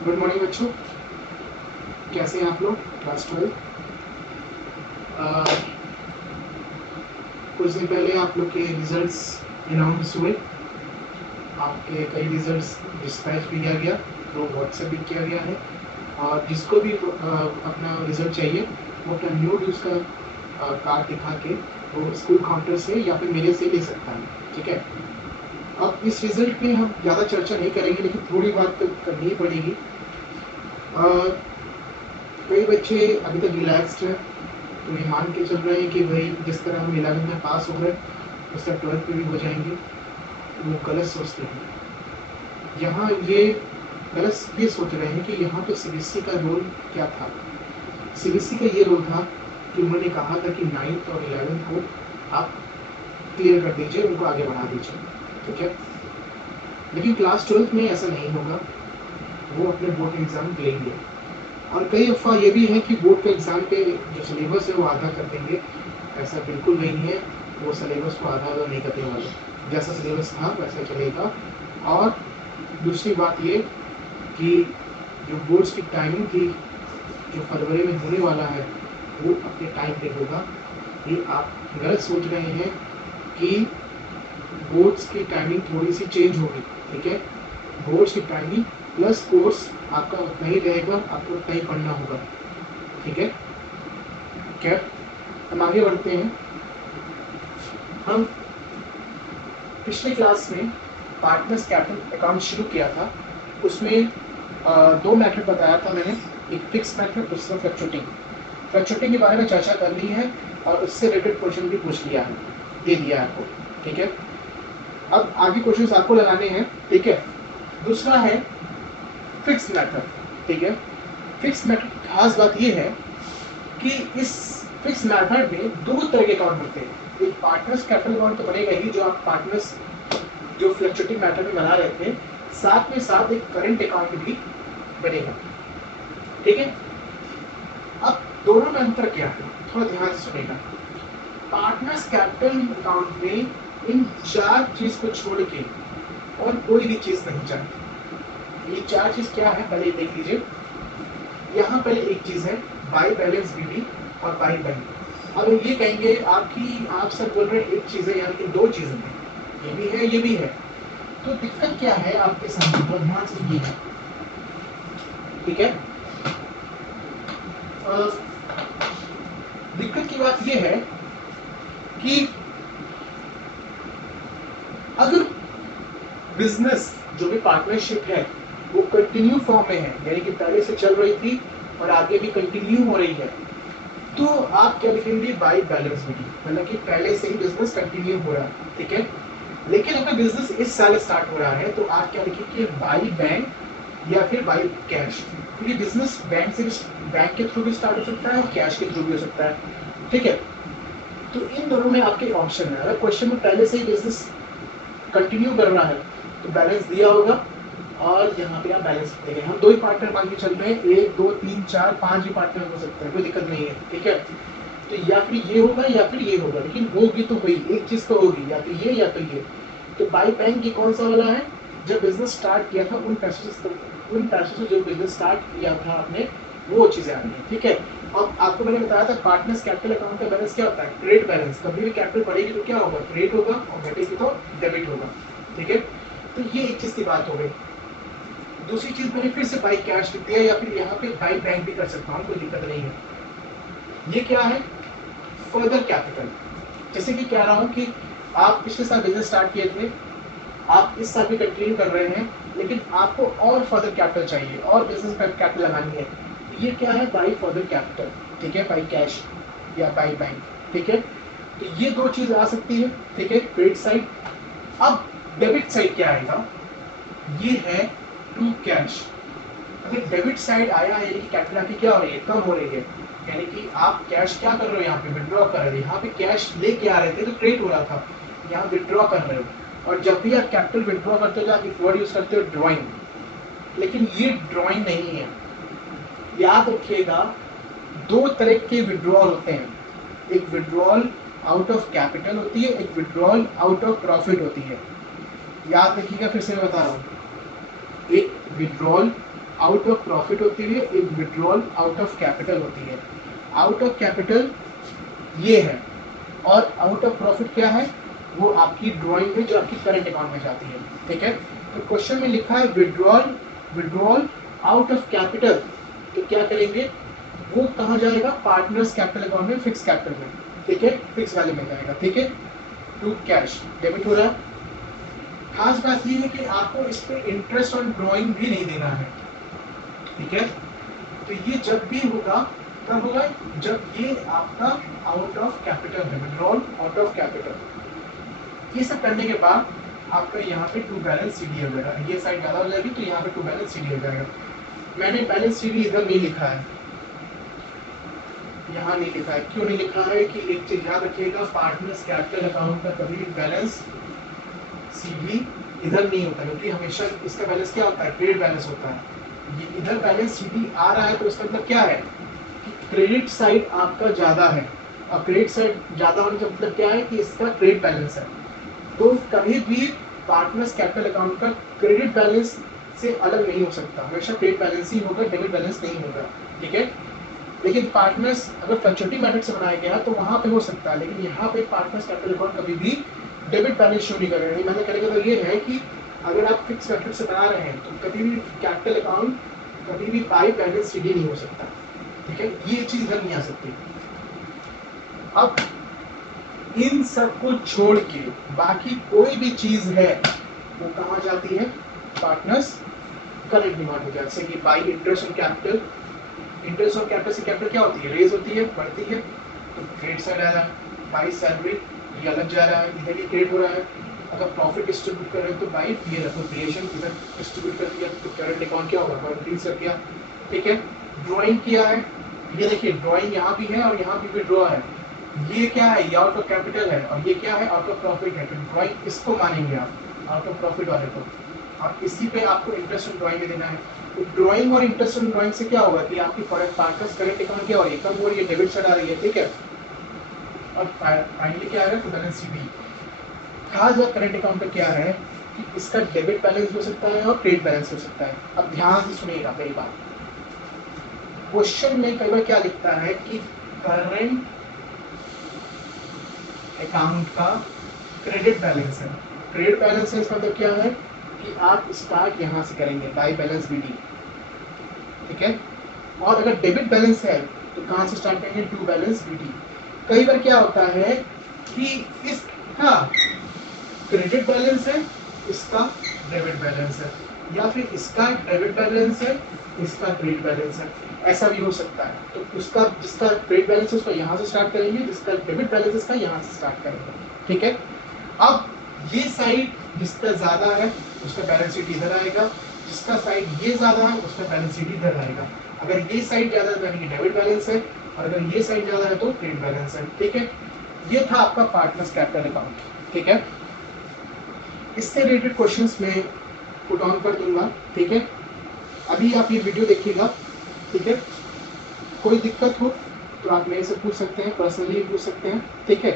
Good morning बच्चों, कैसे हैं आप लोग? क्लास 12 कुछ दिन पहले आप लोग के रिजल्ट्स अनाउंस हुए। आपके कई रिजल्ट्स डिस्पैच भी किया गया, तो व्हाट्सएप भी किया गया है। और जिसको भी अपना रिजल्ट चाहिए वो अपना न्यू ड्यूज का कार्ड दिखा के वो स्कूल काउंटर से या फिर मेरे से ले सकता है। ठीक है, अब इस रिजल्ट पे हम ज़्यादा चर्चा नहीं करेंगे, लेकिन थोड़ी बात तो करनी ही पड़ेगी। कई बच्चे अभी तक रिलैक्सड हैं, तो ये मान के चल रहे हैं कि भाई जिस तरह हम 11th में पास हो गए उस तरह 12th में भी हो जाएंगे। वो गलत सोचते हैं। यहाँ ये गलत ये सोच रहे हैं कि यहाँ पे सीबीएसई का रोल क्या था। सीबीएसई का ये रोल था कि उन्होंने कहा था कि 9th और 11th को आप क्लियर कर दीजिए, उनको आगे बढ़ा दीजिए। ठीक है, लेकिन क्लास 12th में ऐसा नहीं होगा, वो अपने बोर्ड एग्जाम लेंगे। और कई अफवाह ये भी है कि बोर्ड के एग्जाम पे जो सिलेबस है वो आधा कर देंगे। ऐसा बिल्कुल नहीं है, वो सिलेबस को आधा नहीं करने वाले, जैसा सिलेबस था वैसा चलेगा। और दूसरी बात ये कि जो बोर्ड्स की टाइमिंग थी, जो फरवरी में होने वाला है, वो अपने टाइम पे होगा। ये आप गलत सोच रहे हैं कि बोर्ड्स की टाइमिंग थोड़ी सी चेंज होगी। ठीक है, बोर्ड्स की टाइमिंग प्लस कोर्स आपका उतना ही रहेगा, आपको उतना ही पढ़ना होगा। ठीक है, क्या हम आगे बढ़ते हैं। हम पिछले क्लास में पार्टनर्स कैपिटल अकाउंट शुरू किया था, उसमें दो मेथड बताया था मैंने, एक फिक्स मेथड, दूसरा फ्लक्चुएटिंग। फ्लक्चुएटिंग के बारे में चर्चा कर ली है और उससे रिलेटेड क्वेश्चन भी पूछ लिया है, दे दिया है आपको। ठीक है, अब आगे क्वेश्चन आपको लगाने हैं। ठीक है, दूसरा है फिक्स मेथड। ठीक है, फिक्स मेथड की खास बात यह है कि इस फिक्स मेथड में दो तरह के अकाउंट बनते हैं। एक पार्टनर्स कैपिटल अकाउंट तो बनेगा ही, जो आप पार्टनर्स जो फ्लक्चुएटिंग मेथड में बना रहे थे, साथ में साथ एक करंट अकाउंट भी बनेगा। ठीक है, अब दोनों में अंतर क्या है, थोड़ा ध्यान से सुनेगा। पार्टनर्स कैपिटल अकाउंट में इन चार चीज को छोड़ के और कोई भी चीज नहीं चाहिए। ये चार चीज क्या है पहले देख लीजिए। यहाँ पहले एक चीज है बाई बैलेंस बीडी और बाई बैंक। अब ये कहेंगे आपकी, आप सब बोल रहे हैं एक चीज है, यहाँ की दो चीजें हैं, ये भी है ये भी है, तो दिक्कत क्या है आपके सामने, तो ध्यान से सुनिएगा। ठीक है, दिक्कत की बात यह है कि अगर बिजनेस जो भी पार्टनरशिप है वो कंटिन्यू फॉर्म में है, यानी कि पहले से चल रही थी और आगे भी कंटिन्यू हो रही है, तो आप क्या लिखेंगे बाई बैलेंस बीडी, मतलब कि पहले से ही बिजनेस कंटिन्यू हो रहा है। ठीक है, लेकिन अगर बिजनेस इस साल स्टार्ट हो रहा है तो आप क्या लिखेंगे बाई बैंक या फिर बाई कैश, क्योंकि बिजनेस बैंक से बैंक के थ्रू भी स्टार्ट हो सकता है और कैश के थ्रू भी हो सकता है। ठीक है, तो इन दोनों में आपके ऑप्शन है। अगर क्वेश्चन में पहले से ही बिजनेस कंटिन्यू कर रहा है तो बैलेंस दिया होगा और यहाँ पे आप बैलेंस देंगे। हम दो ही पार्टनर मान के चल रहे हैं, 1 2 3 4 5 भी पार्टनर हो सकते हैं, कोई दिक्कत नहीं है। ठीक है, तो या फिर ये होगा या फिर ये होगा, लेकिन होगी तो हुई, एक चीज तो होगी, या तो ये या तो ये। तो बाई बैंक की कौन सा वाला है, जब बिजनेस स्टार्ट किया था उन पैसों से जो बिजनेस स्टार्ट किया था आपने, वो चीजें आ रही है। ठीक है, अब आपको मैंने बताया था पार्टनर्स कैपिटल अकाउंट का बैलेंस क्या होता है, क्रेडिट बैलेंस। कभी भी कैपिटल बढ़ेगी तो क्या होगा, क्रेडिट होगा, और घटेगी तो डेबिट होगा। ठीक है, तो ये एक चीज की बात हो गई। दूसरी चीज मैंने फिर से बाई कैश लिख दिया, या फिर यहाँ पे बाई बैंक भी कर सकता हूँ, कोई दिक्कत नहीं है। ये क्या है, फर्दर कैपिटल। जैसे कि कह रहा हूँ कि आप पिछले साल बिजनेस स्टार्ट किए थे, आप इस साल भी कंटिन्यू कर रहे हैं, लेकिन आपको और फर्दर कैपिटल चाहिए और बिजनेस कैपिटल लगानी है, ये क्या है बाई फर्दर कैपिटल। ठीक है, बाई कैश या बाई बैंक। ठीक है, तो ये दो चीज आ सकती है। ठीक है, क्रेडिट साइड। अब डेबिट साइड क्या आएगा, ये है टू कैश। अगर डेबिट साइड आया है, यानी कि कैपिटल आपकी क्या हो रही है, कम हो रही है, यानी कि आप कैश क्या कर रहे हो, यहाँ पे विड्रॉ कर रहे हो। यहाँ पे कैश लेके आ रहे थे तो क्रेडिट हो रहा था, यहाँ विड्रॉ कर रहे हो। और जब भी आप कैपिटल विड्रॉ करते हो तो आप एक वर्ड यूज करते हो ड्रॉइंग, लेकिन ये ड्रॉइंग नहीं है। याद रखिएगा, दो तरह के विड्रॉल होते हैं, एक विड्रॉल आउट ऑफ कैपिटल होती है, एक विड्रॉल आउट ऑफ प्रॉफिट होती है। याद रखिएगा, फिर से मैं बता रहा हूँ, एक विड्रॉल आउट ऑफ प्रॉफिट होती है, एक विड्रॉल आउट ऑफ कैपिटल होती है। आउट ऑफ कैपिटल ये है, और आउट ऑफ प्रॉफिट क्या है, वो आपकी ड्राइंग में जो आपकी करंट अकाउंट में जाती है। ठीक है, तो क्वेश्चन में लिखा है विड्रॉल आउट ऑफ कैपिटल, तो क्या करेंगे, वो कहाँ जाएगा, पार्टनर्स कैपिटल अकाउंट में, फिक्स कैपिटल में। ठीक है, फिक्स वैल्यू में जाएगा। ठीक है, टू कैश डेबिट हो रहा है। खास बात ये है कि आपको इस पे इंटरेस्ट ऑन ड्राइंग भी नहीं देना है। ठीक है, तो ये जब भी होगा तब होगा जब ये आपका आउट ऑफ कैपिटल है, विड्रॉल आउट ऑफ कैपिटल। ये सब करने के बाद आपका यहाँ पे टू बैलेंस सीडी हो जाएगा, ये साइड ज़्यादा हो जाएगी तो यहाँ पे टू बैलेंस सीडी हो जाएगा। मैंने बैलेंस सीडी इधर नहीं लिखा है, यहाँ नहीं लिखा है। क्यों नहीं लिखा है कि एक चीज याद रखिएगा, पार्टनर्स कैपिटल अकाउंट का कभी भी बैलेंस सीडी इधर नहीं होता, क्योंकि हमेशा इसका बैलेंस क्या होता है, क्रेडिट बैलेंस होता है। ये इधर बैलेंस सीडी आ रहा है तो इसका मतलब क्या है कि क्रेडिट साइड आपका ज्यादा है, और क्रेडिट साइड ज्यादा होने का मतलब क्या है कि इसका क्रेडिट बैलेंस है। तो कभी भी पार्टनर्स कैपिटल अकाउंट का क्रेडिट बैलेंस से अलग नहीं हो सकता, हमेशा क्रेडिट बैलेंस ही होगा, डेबिट बैलेंस नहीं होगा। ठीक है, लेकिन पार्टनर्स अगर फ्लक्चुएटिंग मेथड से बनाया गया तो वहाँ पे हो सकता है, लेकिन यहाँ पे पार्टनर्स कैपिटल अकाउंट कभी भी डेबिट बैलेंस शो नहीं करेगा। मैंने करेगा तो ये है कि अगर आप फिक्स मेथड से बना रहे हैं तो कभी भी कैपिटल अकाउंट कभी भी बाई बैलेंस सीडी नहीं हो सकता। ठीक है, ये चीज इधर नहीं आ सकती। अब इन सब को छोड़ के बाकी कोई भी चीज है वो कहाँ जाती है, पार्टनर्स करंट डिमांड हो जाए, जैसे कि by interest on capital. Interest on capital से कैपिटल क्या होती है, रेज होती है, बढ़ती है, तो क्रेडिट साइड आ रहा है। बाई सैलरी ये अलग जा रहा है, इधर ये क्रेडिट हो रहा है। अगर प्रॉफिट डिस्ट्रीब्यूट कर रहे हो तो बाई ये एप्रोप्रिएशन इधर डिस्ट्रीब्यूट कर दिया, तो करंट अकाउंट क्या होगा, इंक्रीज कर दिया। ठीक है, ड्राइंग किया है, ये देखिए ड्राइंग यहाँ भी है और यहाँ भी विड्रॉ है। ये क्या है, ये आउट ऑफ कैपिटल है, और ये क्या है, आउट ऑफ प्रॉफिट है। तो ड्राइंग इसको मानेंगे आप, आउट ऑफ प्रॉफिट वाले को, और इसी पे आपको इंटरेस्ट ऑन ड्राइंग में देना है। तो ड्राइंग और इंटरेस्ट ऑन ड्राइंग से क्या होगा कि आपकी पार्टनर्स करंट अकाउंट क्या हो रही है, कम हो रही है, डेबिट साइड आ रही है। ठीक है, और फाइनली क्या आएगा, टू बैलेंस सीडी। खास बात करंट अकाउंट का क्या है कि इसका डेबिट बैलेंस हो सकता है और क्रेडिट बैलेंस हो सकता है। अब ध्यान से सुनिएगा मेरी बात, क्वेश्चन में कई बार क्या लिखता है कि करंट अकाउंट का क्रेडिट बैलेंस है। क्रेडिट बैलेंस है, इसका मतलब क्या है कि आप स्टार्ट यहाँ से करेंगे, बाई बैलेंस बीडी। ठीक है, और अगर डेबिट बैलेंस है तो कहाँ से स्टार्ट करेंगे, टू बैलेंस बीडी। कई बार क्या होता है कि इसका क्रेडिट बैलेंस है, इसका डेबिट बैलेंस है, या फिर इसका डेबिट बैलेंस है, इसका क्रेडिट बैलेंस है, ऐसा भी हो सकता है। तो उसका जिसका क्रेडिट बैलेंस है उसका यहाँ से स्टार्ट करेंगे, जिसका डेबिट बैलेंस इसका यहाँ से स्टार्ट करेंगे। ठीक है, अब ये साइड जिसका ज्यादा है उसका बैलेंस शीट इधर आएगा, जिसका साइड ये ज्यादा है उसका बैलेंस शीट इधर आएगा। अगर ये साइड ज्यादा है यानी कि डेबिट बैलेंस है, और अगर ये साइड ज्यादा है तो क्रेडिट बैलेंस है। ठीक है, ये था आपका पार्टनर्स कैपिटल अकाउंट। ठीक है, इससे रिलेटेड क्वेश्चंस मैं पुट ऑन कर दूंगा। ठीक है, अभी आप ये वीडियो देखिएगा। ठीक है, कोई दिक्कत हो तो आप मेरे से पूछ सकते हैं, पर्सनली पूछ सकते हैं। ठीक है।